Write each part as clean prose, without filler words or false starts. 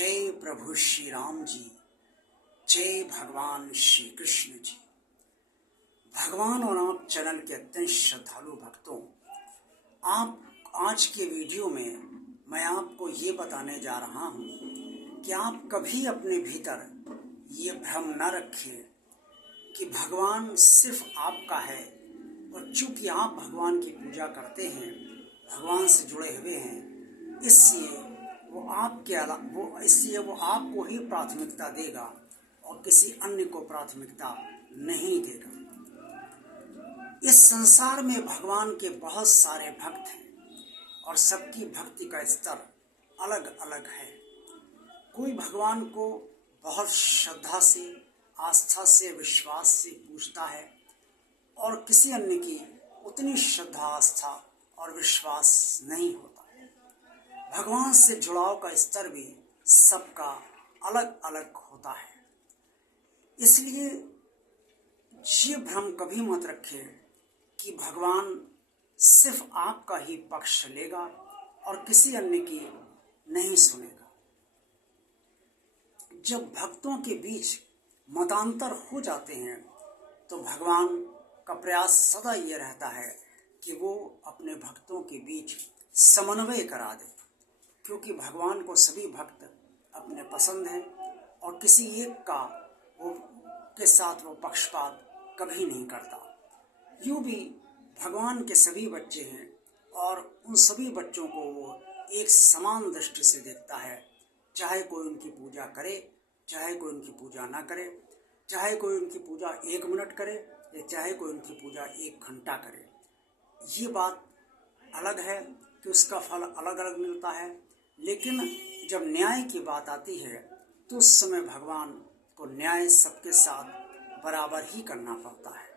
जय प्रभु श्री राम जी, जय भगवान श्री कृष्ण जी। भगवान और आप चैनल के अत्यंत श्रद्धालु भक्तों, आप आज के वीडियो में मैं आपको ये बताने जा रहा हूँ कि आप कभी अपने भीतर ये भ्रम न रखें कि भगवान सिर्फ आपका है और चूंकि आप भगवान की पूजा करते हैं, भगवान से जुड़े हुए हैं, इसलिए वो आपको ही प्राथमिकता देगा और किसी अन्य को प्राथमिकता नहीं देगा। इस संसार में भगवान के बहुत सारे भक्त हैं और सबकी भक्ति का स्तर अलग अलग है। कोई भगवान को बहुत श्रद्धा से, आस्था से, विश्वास से पूजता है और किसी अन्य की उतनी श्रद्धा, आस्था और विश्वास नहीं होता है। भगवान से जुड़ाव का स्तर भी सबका अलग अलग होता है। इसलिए ये भ्रम कभी मत रखें कि भगवान सिर्फ आपका ही पक्ष लेगा और किसी अन्य की नहीं सुनेगा। जब भक्तों के बीच मतांतर हो जाते हैं तो भगवान का प्रयास सदा ये रहता है कि वो अपने भक्तों के बीच समन्वय करा दे, क्योंकि भगवान को सभी भक्त अपने पसंद हैं और किसी एक के साथ वो पक्षपात कभी नहीं करता। यूँ भी भगवान के सभी बच्चे हैं और उन सभी बच्चों को वो एक समान दृष्टि से देखता है, चाहे कोई उनकी पूजा करे, चाहे कोई उनकी पूजा ना करे, चाहे कोई उनकी पूजा 1 मिनट करे या चाहे कोई उनकी पूजा 1 घंटा करे। ये बात अलग है कि उसका फल अलग अलग मिलता है, लेकिन जब न्याय की बात आती है तो उस समय भगवान को न्याय सबके साथ बराबर ही करना पड़ता है।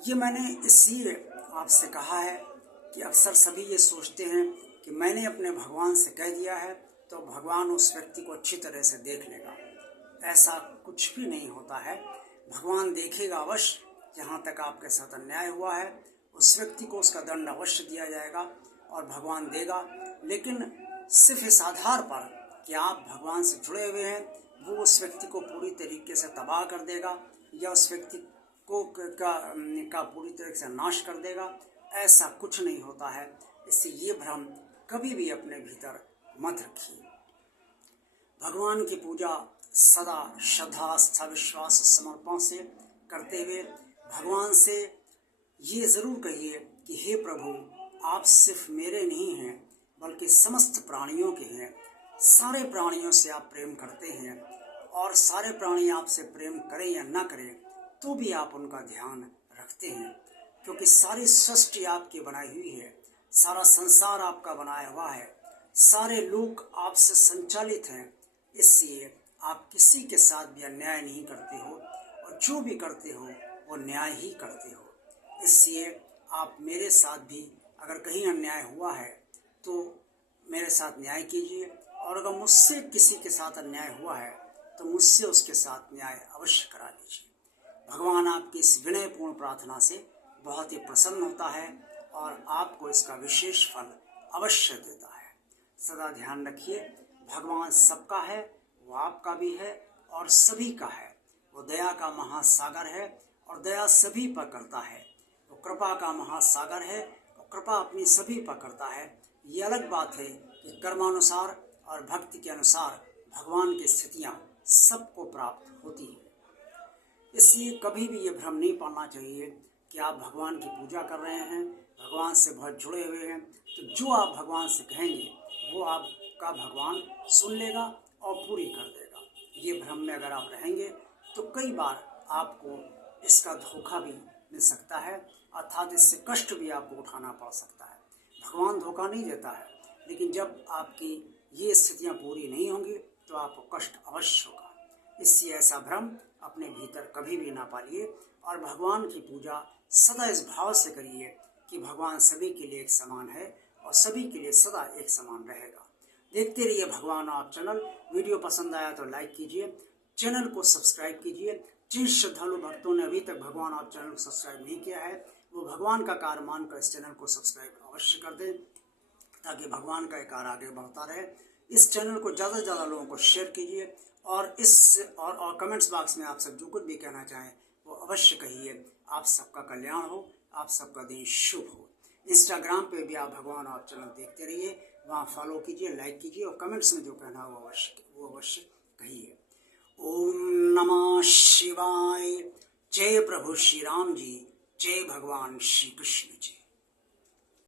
ये मैंने इसलिए आपसे कहा है कि अक्सर सभी ये सोचते हैं कि मैंने अपने भगवान से कह दिया है तो भगवान उस व्यक्ति को अच्छी तरह से देख लेगा। ऐसा कुछ भी नहीं होता है। भगवान देखेगा अवश्य, जहाँ तक आपके साथ अन्याय हुआ है उस व्यक्ति को उसका दंड अवश्य दिया जाएगा और भगवान देगा, लेकिन सिर्फ इस आधार पर कि आप भगवान से जुड़े हुए हैं, वो उस व्यक्ति को पूरी तरीके से तबाह कर देगा या उस व्यक्ति को का पूरी तरीके से नाश कर देगा। ऐसा कुछ नहीं होता है। इसलिए ये भ्रम कभी भी अपने भीतर मत रखिए। भगवान की पूजा सदा श्रद्धा, आस्था, विश्वास, समर्पण से करते हुए भगवान से ये ज़रूर कहिए कि हे प्रभु, आप सिर्फ मेरे नहीं हैं बल्कि समस्त प्राणियों के हैं। सारे प्राणियों से आप प्रेम करते हैं और सारे प्राणी आपसे प्रेम करें या ना करें तो भी आप उनका ध्यान रखते हैं, क्योंकि सारी सृष्टि आपकी बनाई हुई है, सारा संसार आपका बनाया हुआ है, सारे लोग आपसे संचालित हैं। इसलिए आप किसी के साथ भी अन्याय नहीं करते हो और जो भी करते हो वो न्याय ही करते हो। इसलिए आप मेरे साथ भी अगर कहीं अन्याय हुआ है तो मेरे साथ न्याय कीजिए, और अगर मुझसे किसी के साथ अन्याय हुआ है तो मुझसे उसके साथ न्याय अवश्य करा लीजिए। भगवान आपकी इस विनयपूर्ण प्रार्थना से बहुत ही प्रसन्न होता है और आपको इसका विशेष फल अवश्य देता है। सदा ध्यान रखिए, भगवान सबका है, वो आपका भी है और सभी का है। वो दया का महासागर है और दया सभी पर करता है। वो कृपा का महासागर है और कृपा अपनी सभी पर करता है। ये अलग बात है कि कर्मानुसार और भक्ति के अनुसार भगवान की स्थितियाँ सबको प्राप्त होती हैं। इसलिए कभी भी ये भ्रम नहीं पाना चाहिए कि आप भगवान की पूजा कर रहे हैं, भगवान से बहुत जुड़े हुए हैं, तो जो आप भगवान से कहेंगे वो आपका भगवान सुन लेगा और पूरी कर देगा। ये भ्रम में अगर आप रहेंगे तो कई बार आपको इसका धोखा भी मिल सकता है, अर्थात इससे कष्ट भी आपको उठाना पड़ सकता है। भगवान धोखा नहीं देता है, लेकिन जब आपकी ये स्थितियाँ पूरी नहीं होंगी तो आपको कष्ट अवश्य होगा। इसलिए ऐसा भ्रम अपने भीतर कभी भी ना पालिए और भगवान की पूजा सदा इस भाव से करिए कि भगवान सभी के लिए एक समान है और सभी के लिए सदा एक समान रहेगा। देखते रहिए भगवान आप चैनल। वीडियो पसंद आया तो लाइक कीजिए, चैनल को सब्सक्राइब कीजिए। जिन श्रद्धालु भक्तों ने अभी तक भगवान आप चैनल को सब्सक्राइब नहीं किया है वो भगवान का कार्य मानकर इस चैनल को सब्सक्राइब अवश्य कर दें, ताकि भगवान का कार्य आगे बढ़ता रहे। इस चैनल को ज़्यादा से ज़्यादा लोगों को शेयर कीजिए और और कमेंट्स बॉक्स में आप सब जो कुछ भी कहना चाहें वो अवश्य कहिए। आप सबका कल्याण हो, आप सबका दिन शुभ हो। इंस्टाग्राम पे भी आप भगवान आप चैनल देखते रहिए, वहाँ फॉलो कीजिए, लाइक कीजिए और कमेंट्स में जो कहना हो वो अवश्य कहिए। ओम नमः शिवाय। जय प्रभु श्री राम जी, जय भगवान श्री कृष्ण जी।